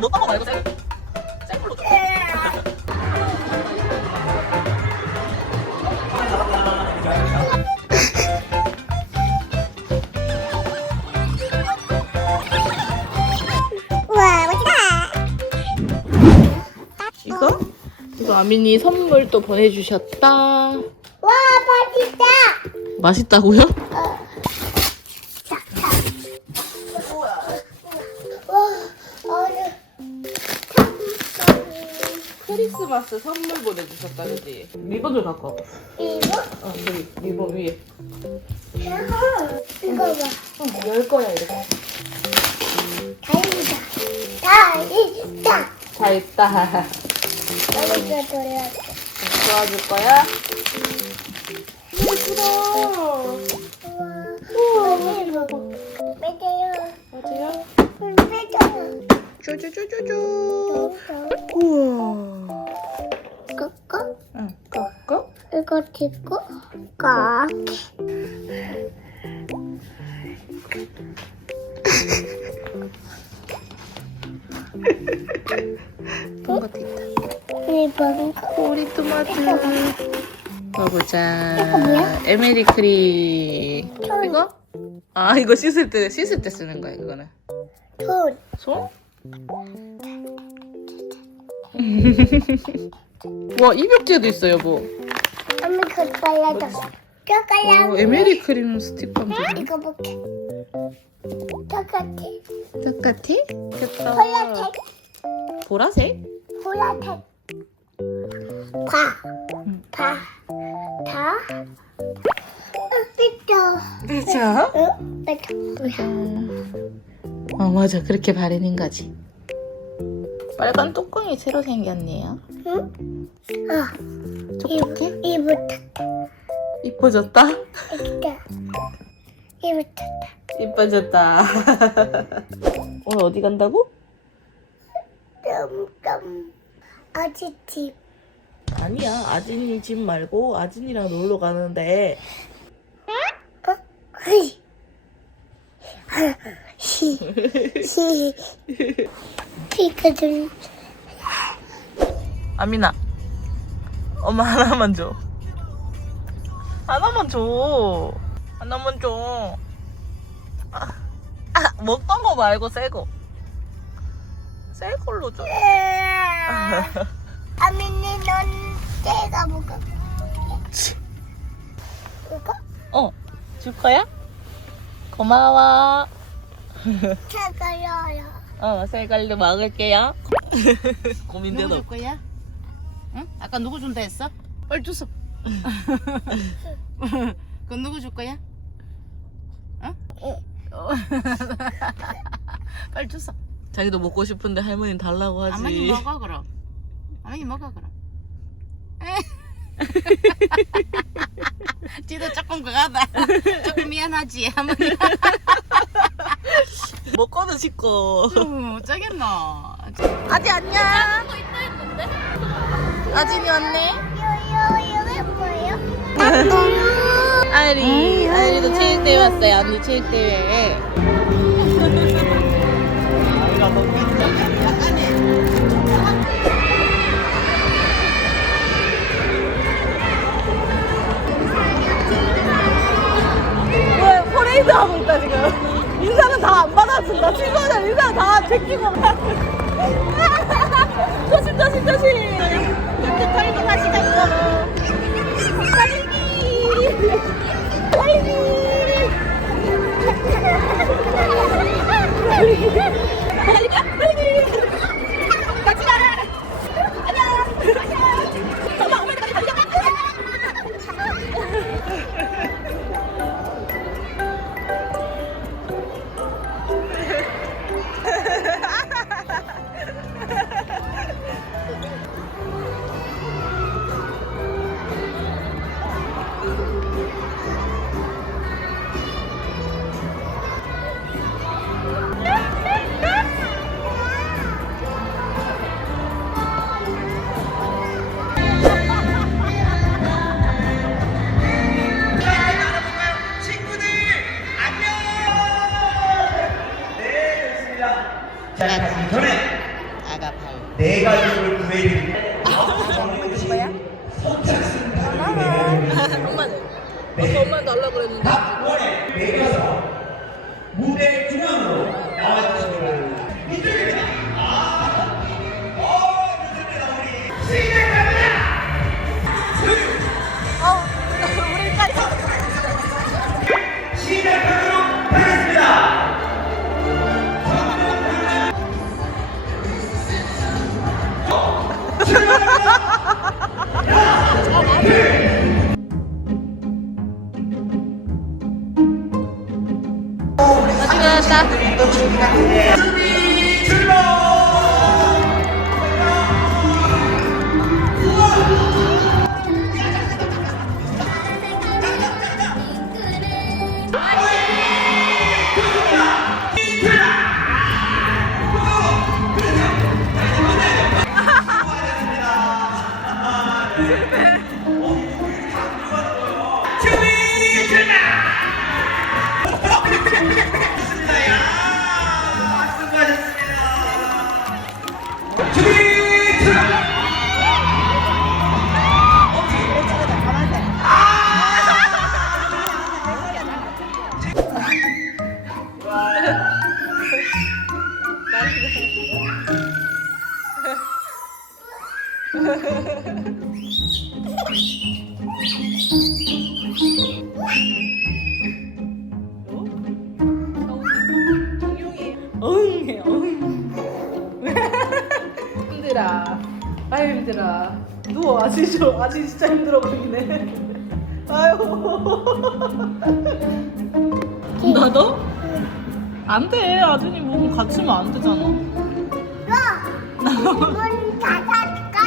먹던 거 말고 생 걸로 줘. 우와 멋지다. 이거 아민이 선물 또 보내주셨다. 와 맛있다. 맛있다고요? 크리스마스 선물 보내주셨다, 그지? 리본을 갖고 와봐. 이거? 여기 리본 위에. 이거 봐. 열 거야, 이렇게. 다 있다. 다 있다. 여기서 돌려. 도와줄 거야? 우와. 매줘요. 맞아요? 매줘요. 쪼쪼쪼쪼쪼. 우와. 꺾어? 응, 꺾어? 이거 짚고 꺾. 본 것도 있다. 이번 오리 토마토. 봐보자. 이거 뭐야? 에메리 크림. 손. 이거? 아, 이거 씻을 때 쓰는 거야, 이거는. 손. 손? 와, 입욕제도 있어, 여보. 엄마 그거 발라줘. 쪼가야. 에메리 크림 스틱감. 이거 볼게. 똑같아. 똑같아? 됐다. 보라색. 보라색? 보라색. 봐. 봐. 다. 뺐어. 그쵸? 응? 뺐어. 뭐야? 맞아. 그렇게 바르는 거지. 빨간 뚜껑이 새로 생겼네요. 응? 촉촉해? 이부터. 이뻐졌다? 이부터. 이뻐졌다. 오늘 어디 간다고? 깜깜. 아직 집. 아니야. 아진이 집 말고 아진이랑 놀러 가는데. 흐이. 히. 피크들. 아민아, 엄마 하나만 줘. 하나만 줘. 하나만 줘. 먹던 거 말고 새 거. 새 걸로 줘. 아민이 넌 내가 먹어. 이거? 줄 거야? 고마워. 차가워요. 새 걸로 먹을게요. 누구 고민되다. 줄 거야? 응? 아까 누구 준다 했어? 빨리 줬어. 그건 누구 줄 거야? 응? 빨리 줬어. 자기도 먹고 싶은데 할머니는 달라고 하지. 아버님 먹어 그럼. 아버님 먹어 그럼. 지도 조금 그거다. 조금 미안하지 할머니. 먹고는 싶고. 어쩌겠노. 아지 안녕. 아진이 왔네. 이거 뭐예요? 아이리도 체육대회 왔어요. 언니 체육대회. 왜 퍼레이드 하고 있다 지금. 인사는 다 안 받아준다. 친구들 인사 다 제끼고. 조심. 이렇게 털고 가시자고. 같이 가라. 시작하기 전에 아가 발. 내 가족을 구해드립니다. 선착순 가족에게 엄마는 아까 엄마한테 달라고 그랬는데 각번에 매겨서 무대 중앙으로 나와주시기 바랍니다. 이쪽입니다. 좋습니다. 우리 시작합니다. 우리까지 시작하도록 하겠습니다. 친구들이 또 준비가 되네. 준비 출발! 어흥해 어흥 힘들어 아유 힘들어 누워 아직 진짜 힘들어 보이네 아유 나도? 안돼 아준이 몸 갇히면 안 되잖아 문 닫을 거야?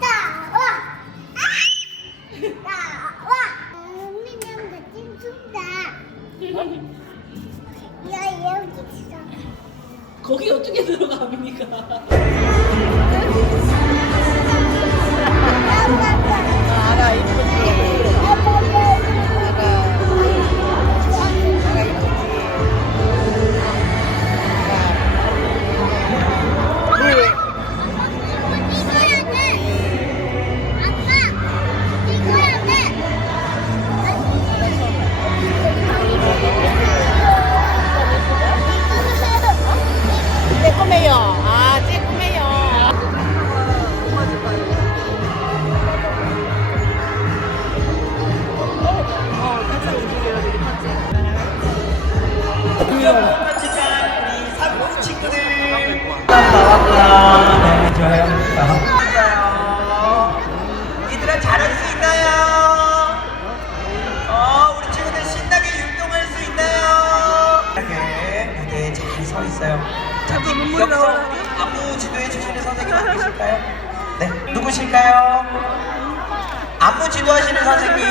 나와! 민영 같은 순다. 야, 여기 있어. 거기 어떻게 들어가 아미니까 아가 이쁘지 쬐꼬매요. 아, 쬐꼬매요. 우리 사고 친구들. 네, 좋아요. 얘들아 잘할 수 있나요? 우리 친구들 신나게 율동할 수 있나요? 이렇게 무대에 잘 서 있어요. 저기 여기서 안무 지도해 주시는 선생님 안 계실까요? 네, 누구실까요? 안무 지도하시는 선생님.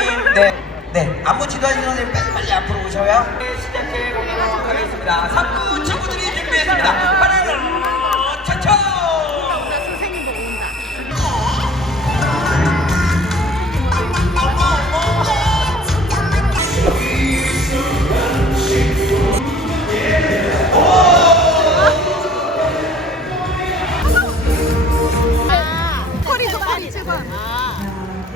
네, 안무 지도하시는 선생님 빨리 앞으로 오셔요. 네, 시작해 보도록 하겠습니다. 3부 친구들이 준비했습니다. 하나, 차차! 선생님도 온다. 허리도 많이 치고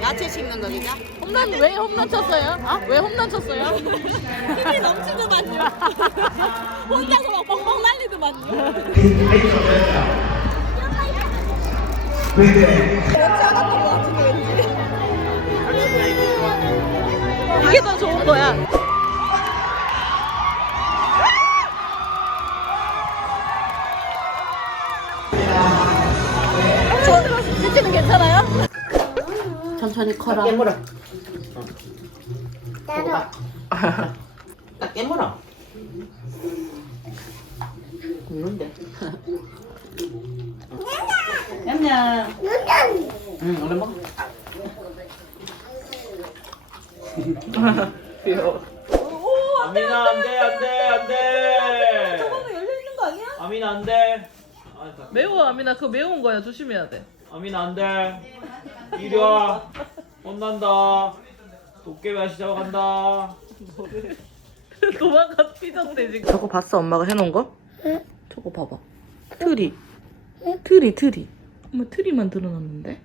야채 씹는 거 그죠? 홈런 왜 홈런 쳤어요? 왜 홈런 쳤어요? 힘이 넘치더만요. 혼자서 막 뻥뻥 날리더만요. 그렇지 않았던 것 같은데 왠지. 이게 더 좋은 거야. 진짜는 괜찮아요? 천천히 커라. 깨물어. 따로. 딱 깨물어. 굽는데. 냠냠. 응, 얼른 먹어. 귀여워. 오, 안 돼, 아민아, 안 돼, 안 돼, 안 돼. 저거는 열려있는 거 아니야? 아민아, 안 돼. 매워, 아미나. 그거 매운 거야. 조심해야 돼. 아민아, 안 돼. 이리 와. 혼난다. 도깨비 아시 잡아간다. 도망가서 삐졌대 지금. 저거 봤어 엄마가 해놓은 거? 응. 저거 봐봐. 트리. 트리. 엄마 트리만 드러났는데?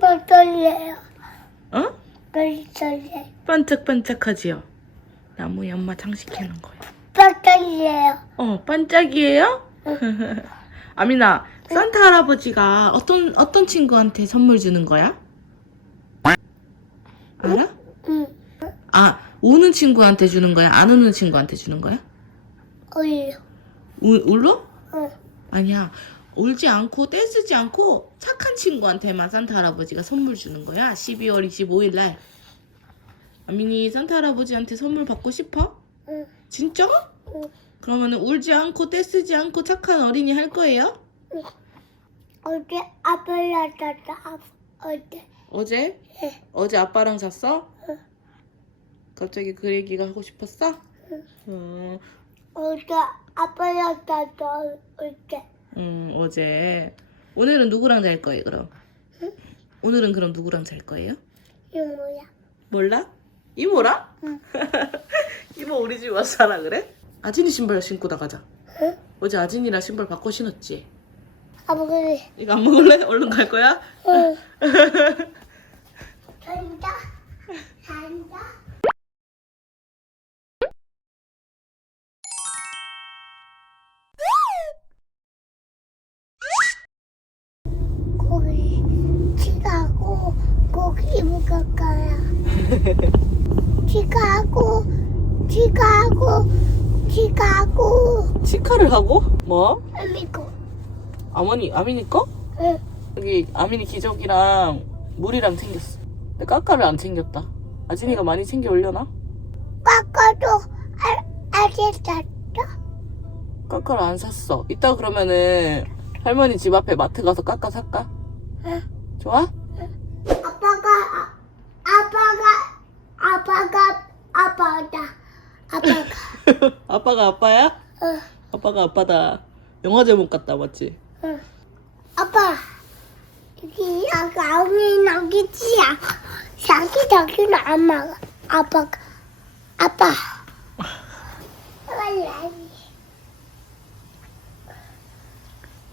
뻘떨려요. 어? 뻘떨려요. 반짝반짝하지요? 나무에 엄마 장식해놓은 거야. 뻘떨려요. 반짝이에요? 아미나, 산타 할아버지가 어떤 친구한테 선물 주는 거야? 알아? 응. 아, 오는 친구한테 주는 거야? 안 오는 친구한테 주는 거야? 어이요. 울러? 응. 아니야. 울지 않고 떼쓰지 않고 착한 친구한테만 산타 할아버지가 선물 주는 거야. 12월 25일 날. 아민이 산타 할아버지한테 선물 받고 싶어? 응. 진짜? 응. 그러면은 울지 않고 떼쓰지 않고 착한 어린이 할 거예요? 어제 아빠랑 잤다. 어제. 어제? 네. 어제 아빠랑 잤어? 응. 갑자기 그 얘기가 하고 싶었어? 어제 아빠랑 잤다. 어제. 어제. 오늘은 누구랑 잘 거예요, 그럼? 오늘은 그럼 누구랑 잘 거예요? 이 뭐야? 몰라? 이모랑? 응. 이모 우리 집 와서 자라 그래? 아진이 신발 신고 나가자. 응? 어제 아진이랑 신발 바꿔 신었지? 아버지. 이거 안 먹을래? 얼른 갈 거야? 응. 잔다. 잔다. 고기 치가고 고기 먹을 거야. 치가고 치카를 하고? 뭐? 아미고. 아민이 거? 응. 여기 아민이 기저귀랑 물이랑 챙겼어. 근데 까까를 안 챙겼다. 아진이가 많이 챙겨 올려나? 깎아도 아직 잤다. 까까를 안 샀어. 이따 그러면은 할머니 집 앞에 마트 가서 까까 살까? 응. 좋아? 아빠다. 아빠가 아빠야? 응. 아빠가 아빠다. 영화 제목 같다, 맞지? 응. 아빠. 여기 아가미 나기지야. 저기는 엄마가. 아빠. 빨리.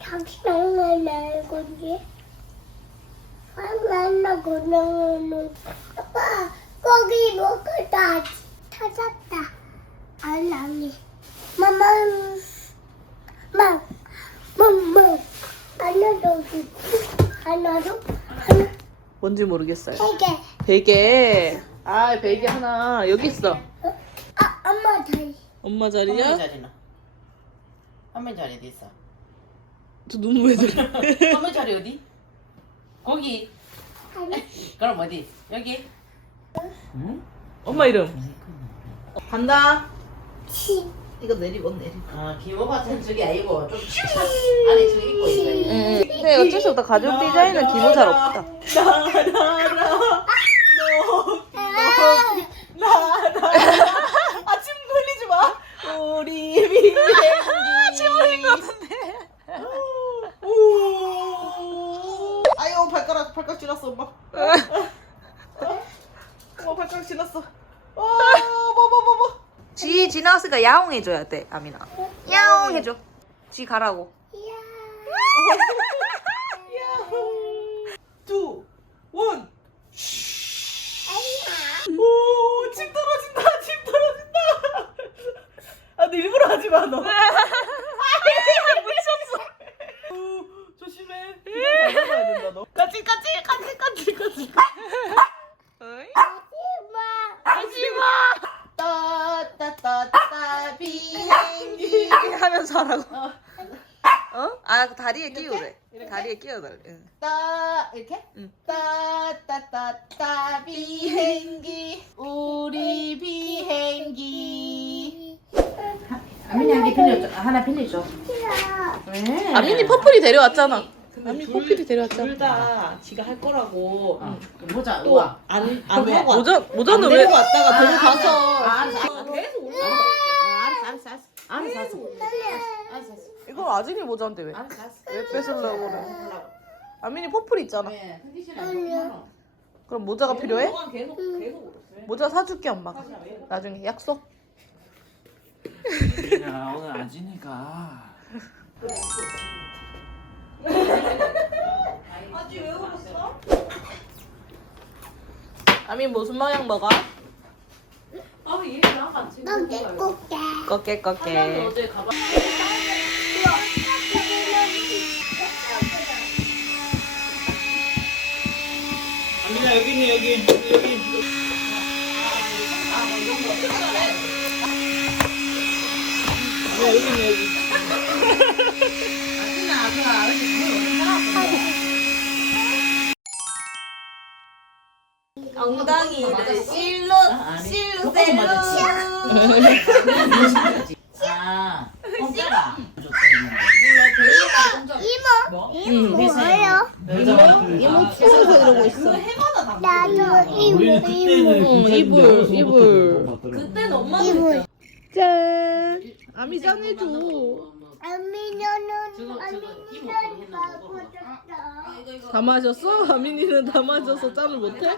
당신은 날 건지. 맨날 그러는 아빠 고기 먹었다. 찾았다. 알람이. 마마. 하나도 뭔지 모르겠어요. 3개. 베개. 아, 베개 하나 여기 있어. 엄마 다리. 엄마 할머니 자리야? 자리는? 할머니 자리 어디 있어? 저 눈물 왜 저래? 할머니 자리 어디? 거기. 그럼 어디? 여기? 응? 엄마 이름. 간다. 치. 이거 내리고 내리. 아, 기모바찬 저기 아니고 좀 안에 저기 입고 있어. 근데 어쩔 수 없다. 가죽 디자인은 기모 잘 없다. 아, 침 흘리지 마. 우리 비행기. 침 흘린 것 같은데. 아유, 발가락 지났어, 엄마. 엄마 발가락 지났어. 뭐. 지 지나왔으니까 야옹 해줘야 돼, 아미나. 야옹 해줘. 지 가라고. 투, 원. 오, 침 떨어진다. 아, 너 일부러 하지 마, 너. 묻혔어. 조심해. 잘 잡아야 된다, 너. 까치. 따따따따 비행기 하면서 하라고. 아, 다리에 끼우래. 다리에 끼워달래. 응. 따 이렇게? 응. 따따따따 비행기 우리 비행기. 아민이 한 개 빌려줘. 하나 빌려줘. 왜? 아민이 퍼플이 데려왔잖아. 아민이 퍼플이 데려왔잖아. 둘 다 지가 할 거라고 모자 또 우와. 안 하고 모자는 안 왜? 데리고 왔다가 데리고 가서 알았어. 계속 올라. 알았어. 이건 아진이 모자인데 왜? 알았어. 왜 뺏으려고 그래? 아민이 퍼플 있잖아. 네, 컨디션이 안 좋구나. 그럼 모자가 필요해? 동안 계속 울었어요. 모자 사줄게 엄마가. 나중에 약속. 야 오늘 안 지니까. 아미 무슨 모양 먹어? 거기 꽃게. 꺾게 꺾게. 아민아 여기 있네 여기. 아민아 여기 있네 여기. 엉덩이를 실로 실로 아, 공짜가. 이모 뭐예요? 이모 추워서 이러고 있어. 나도 이모 이불. 그때는 엄마도 이모. 짠. 아미 짠해줘. 아미는 바보졌다. 다 마셨어? 아민이는 다 마셔서 짠을 못해?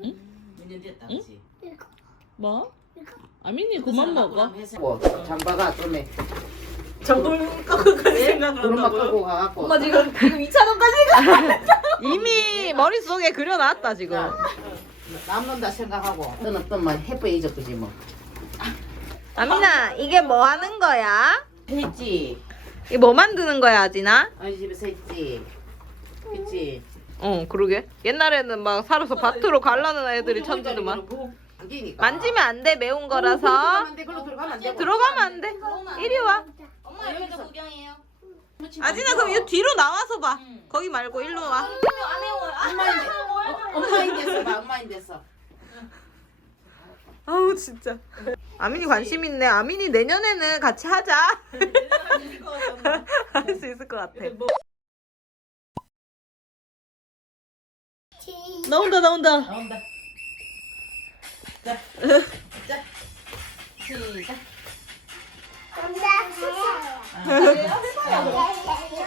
몇년 됐다, 그치? 뭐? 아민이 그만 먹어. 잠바가 그러면 정돈 깎을까지 그런 막 끌고 가갖고. 엄마 지금 2,000원까지 이미 머릿속에 그려놨다 지금. 남는다 생각하고 너는 또만 해보이죠, 그지 뭐. 아민아 이게 뭐 하는 거야? 했지. 이게 뭐 만드는 거야 아진아? 아니 집에서 했지. 그치. 어 그러게. 옛날에는 막 살아서 밭으로 갈라는 애들이 천지더만. 그게니까. 만지면 안 돼 매운 거라서. 그걸로 들어가면 안 되고. 들어가면 안 돼. 이리 와. 엄마 여기서 구경해요. 아진아 그럼 이 뒤로 나와서 봐. 거기 말고 일로 와. 안 해요. 엄마인데서 봐, 엄마인데서. 아우 진짜. 아민이 관심 있네. 아민이 내년에는 같이 하자. 할 수 있을 것 같아. 나온다. 나온다.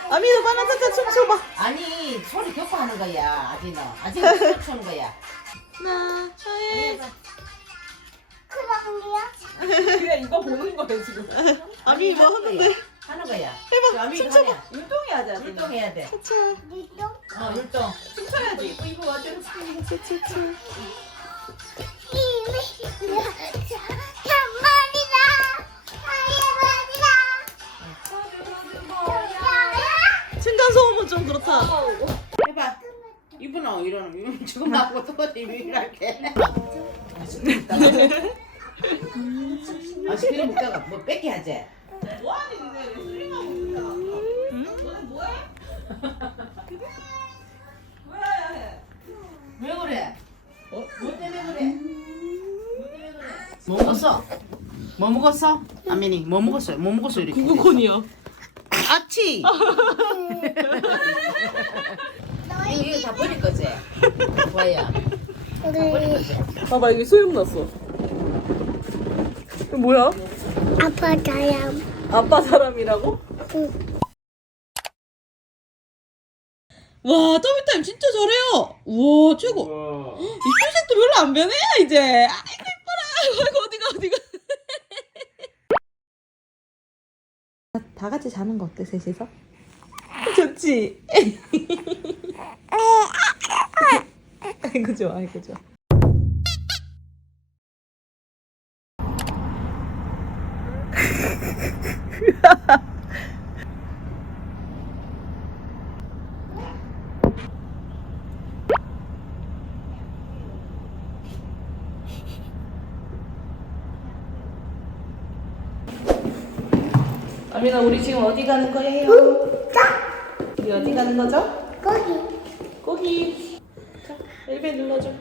아민이 바나 차차 춤춰봐. 아니 소리 겪고 하는 거야, 아직은 춤추는 거야. 나의 그럼요. 그냥 이거 보는 거예요 지금. 아민이 뭐 하는데? 하는 거야. 해봐. 춤춰봐. 율동이 하자. 율동해야 돼. 차차. 이거 율동. 춤춰야지. 이거 완전 차차차. 참말이다. 층간 소음은 좀 그렇다. 해봐. 이분은 이러는 지금 나보고 또 일할게. 아이스크림 먹다가 뭐 뺏게 하지. 왜 그래? 뭐 때문에 그래? 뭐 먹었어? 뭐 먹었어? 아민이 뭐 먹었어요? 뭐 먹었어 이렇게? 구구콘이요. 아치. 이거 다 버릴 거지? 뭐야? 다 버릴 거지? 봐봐 이게 소용 났어. 이거 뭐야? 아빠 자야. 아빠 사람이라고? 응. 와 더비타임 진짜 잘해요. 우와 최고. 우와. 입술색도 별로 안 변해 이제. 아이고 이뻐라. 아이고 어디가. 다 같이 자는 거 어때 셋이서? 좋지. 아이고 좋아 아이고 좋아. 아민아 우리 지금 어디 가는 거예요? 우리 어디 가는 거죠? 거기. 거기. 자, 엘베 눌러줘.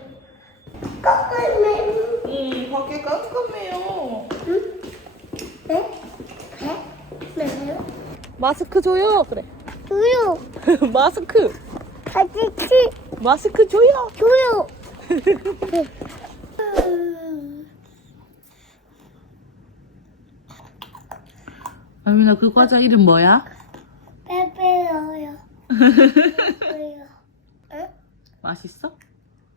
거기는 밖에 깜깜해요. 네? 네? 마스크 줘요. 그래. 줘요. 마스크. 아저씨 마스크 줘요. 줘요. 아민아 그 과자 이름 뭐야? 빼빼로요. 왜요? 응? 맛있어?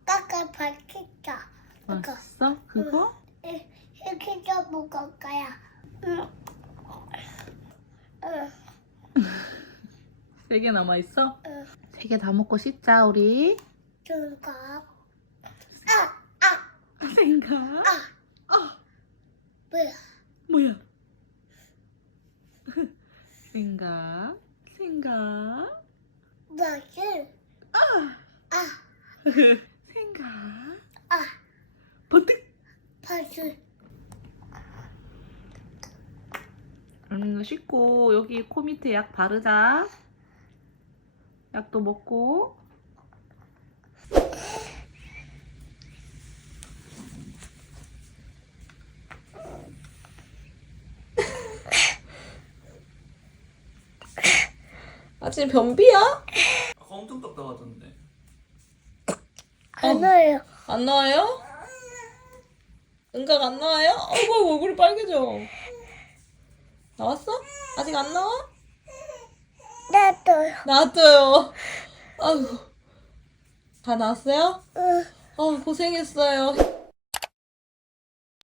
까까 밝혔다. 아까 세 개 남아 있어? 세 개 다 먹고 씻자 우리. 중갑. 생각. 뭐야? 뭐야? 생각. 생각. 맛을. 생각. 아. 버뜩. 맛을. 이거 씻고 여기 코 밑에 약 바르자. 약도 먹고. 아 지금 변비야? 아까 엄청 딱딱하던데. 안 와요. 안 나와요? 응각 안 나와요? 어이구 얼굴이 빨개져. 나왔어? 아직 안 나와? 나도요. 나왔어요. 아이고. 다 나왔어요? 응. 고생했어요.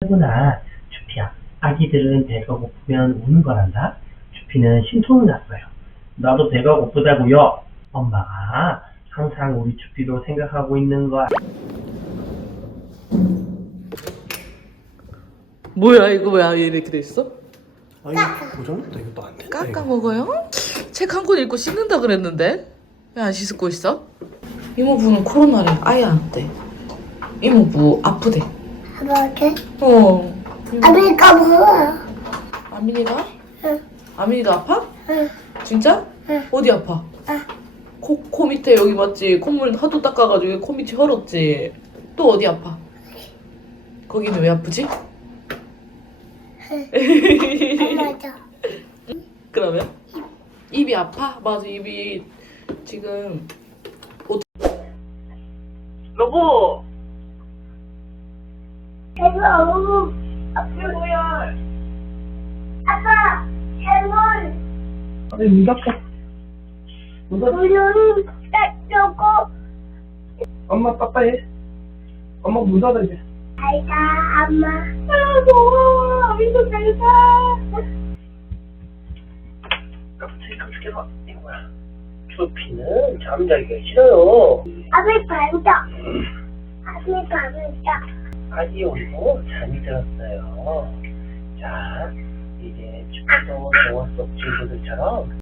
누구나 주피야. 아기들은 배가 고프면 우는 거란다. 주피는 심통이 났어요. 나도 배가 고프다고요. 엄마가 항상 우리 주피로 생각하고 있는 거야. 뭐야 이거 왜 이렇게 돼 있어? 아니 고장났다. 이거 또 안 된다. 깎아 먹어요? 책 한 권 읽고 씻는다 그랬는데 왜 안 씻고 있어? 이모부는 코로나래 아예 안 돼. 이모부 아프대. 아버지? 아미가 뭐야? 아민이가? 응. 아민이도 아파? 응. 진짜? 응. 어디 아파? 코 밑에 여기 맞지? 콧물 하도 닦아가지고 코 밑이 헐었지? 또 어디 아파? 거기는 왜 아프지? 맞아. 그러면? 입이 아파? 맞아 입이 지금 여보. 배가 너무 아프고요. 아빠, 해물. 아니 문 닫고. 문 닫고. 우유를 닦고. 엄마 빠빠해. 엄마 문 닫아 이제. 잘가, 엄마. 고마워. 아미도 잘가. 깜짝이야. 이거 뭐야? 주피는 잠자기가 싫어요. 아미 반짝. 아미 반짝. 아기 오고 잠이 들었어요. 자, 이제 주피도 동화 속 친구들처럼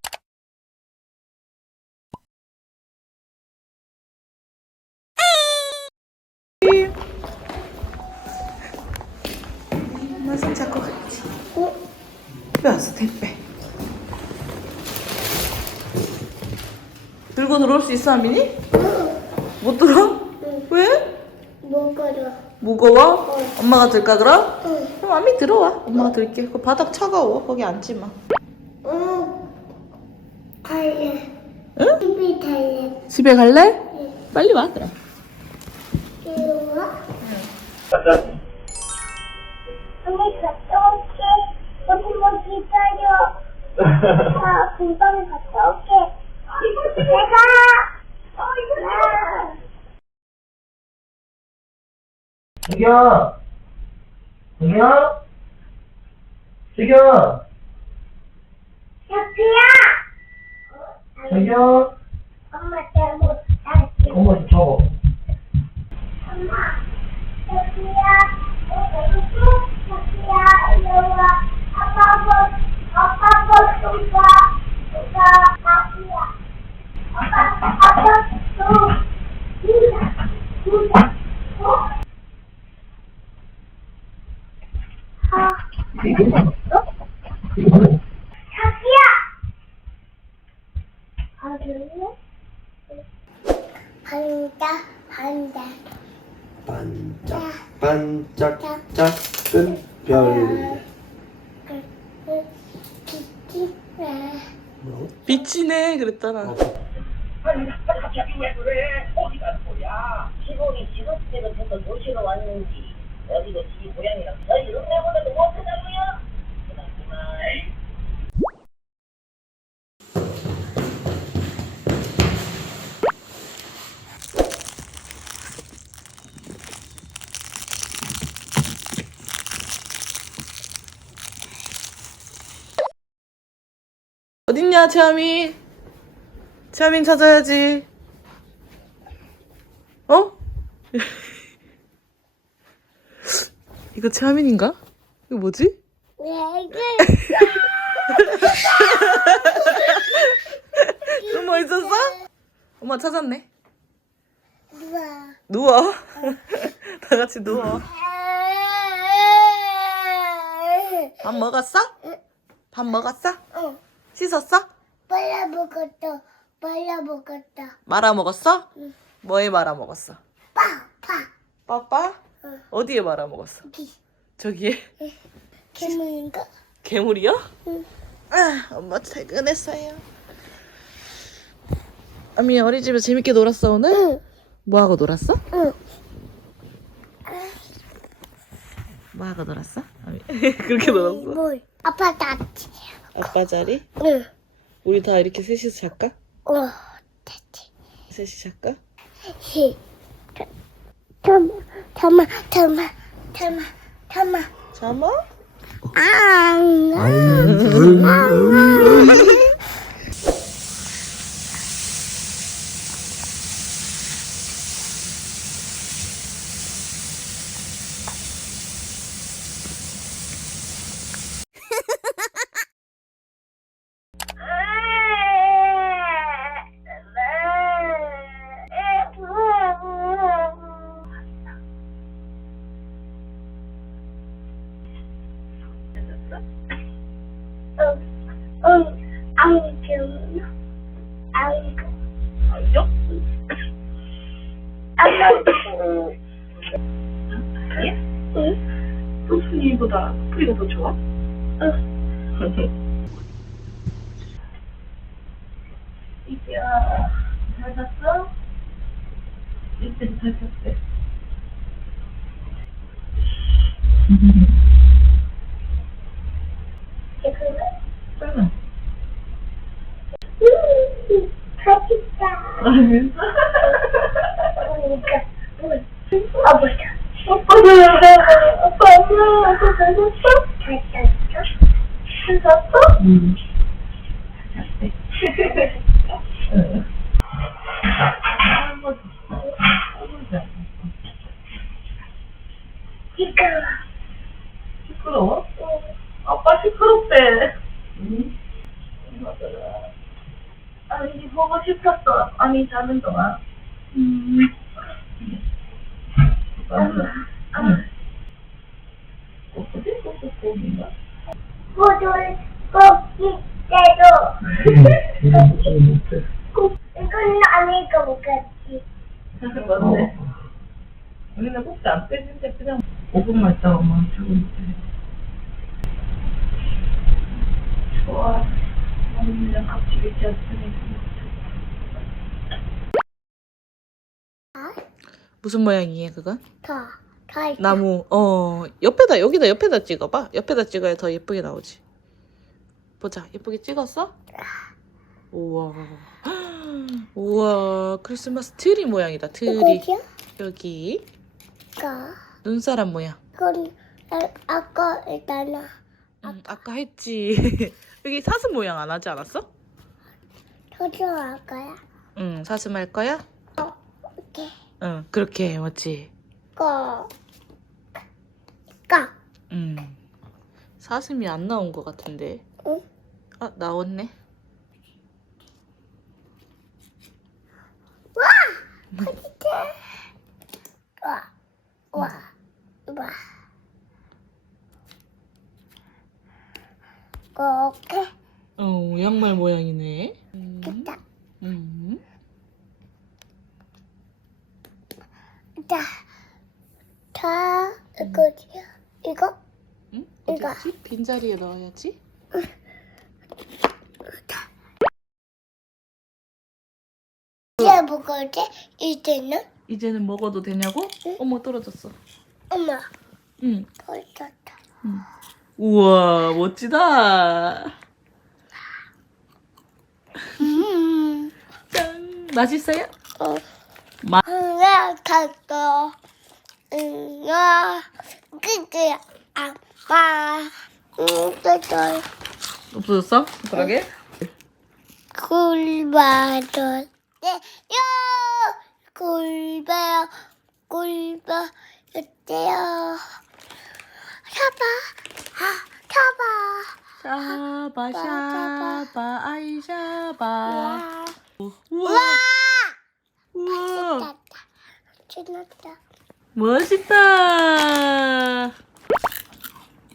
엄마 손 잡고 가야지. 왜 왔어 택배? 들고 들어올 수 있어 아민이? 못 들어? 왜? 먹어요. 무거워? 엄마가 들까 그럼? 응. 그럼 아미 들어와. 엄마가 들게. 그 바닥 차가워. 거기 앉지 마. 응. 갈래. 응? 집에 갈래. 집에 갈래? 빨리 와 그럼. 이리 와. 가자. 언니 갔다 올게. 조금만 기다려. 나 금방 갔다 올게. 내가. 저기요. 저기요. 저기요. 여기야. 저기요. 엄마 잘못 알지. 엄마 저거. 엄마. 여기야. 여기야. 이리 와. 아빠 좀 봐. 아빠야. 아빠 좀. 진짜. 자기야. 반짝 작은 별. 비치네 그랬잖아. 시골이 지긋지긋 해서 도시로 왔는지 어디도 지 고향이랑 저희 읍내보다도 못하다고요? 그나저나 어딨냐, 채아민? 채아민 찾아야지. 어? 이거 채아민인가? 이거 뭐지? 엄마 있었어? 엄마 찾았네. 누워. 다 같이 누워. 밥 먹었어? 밥 먹었어? 응. 씻었어? 빨라 먹었다. 빨라 먹었다. 말아 먹었어? 응. 뭐에 말아 먹었어? 빠빠. 빠빠? 응. 어디에 말아 먹었어? 여기 저기에? 괴물인가? 괴물이요? 응. 아, 엄마 퇴근했어요. 아미 어린이집에서 재밌게 놀았어 오늘? 응. 뭐하고 놀았어? 응. 뭐하고 놀았어? 아미 그렇게 놀았어? 뭘? 아빠 낫지. 아빠 자리? 응. 우리 다 이렇게 셋이서 잘까? 낫지. 셋이 잘까? 히. 잠만. 잠아? 소순이보다 풀이가 더 좋아? 이기야 잘 잤어? 이때도 잘 잤대. 설마. 맛있다. 알겠어? 잘 잤어? 응. 잘 잤대. 시끄러워? 아빠 시끄럽대. 응? 아니 보고 싶었어. 아니 자는 동안. 어디 꼬꼬꼬인가? 포도를 꺾기 때도 이건 아니고 먹었지. 맞네. 우리는 꼭지 안 빼는데 그냥 5분만 있다가 엄마 출근해. 좋아. 언니랑 같이 있지 않으면 무슨 모양이에요 그건? 다 있다. 나무. 옆에다 여기다 옆에다 찍어봐. 옆에다 찍어야 더 예쁘게 나오지. 보자. 예쁘게 찍었어? 우와. 우와. 크리스마스 트리 모양이다. 트리. 어디야? 여기 가. 눈사람 모양. 그건 아까 있잖아. 아까 했지. 여기 사슴 모양 안 하지 않았어? 저도 할 거야. 응. 사슴 할 거야? 이렇게 응. 그렇게 해. 맞지? 까. 사슴이 안 나온 것 같은데. 응? 아, 나왔네. 와. 이렇게 양말 모양이네. 됐다. 자, 이거? 응? 이거. 어딨지? 빈자리에 넣어야지. 이제 먹을 때 이제는 이제는 먹어도 되냐고? 응? 어머 떨어졌어. 엄마 응. 벌썼다. 우와 멋지다. 짠. 맛있어요? 하나 탔어. 나 그게 아빠 뜯어요. 없어졌어? 그러게? 굴바도 떼요. 굴바요. 굴바 떼요. 잡아. 잡아. 샤바 샤바 아이 샤바. 와. 우와. 우와. 지났다. 멋있다.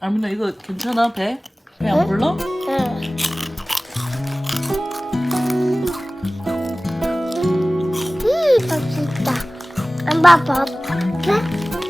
아미나 이거 괜찮아 배? 배 안 불러? 응. 맛있다. 엄마 봐. 네?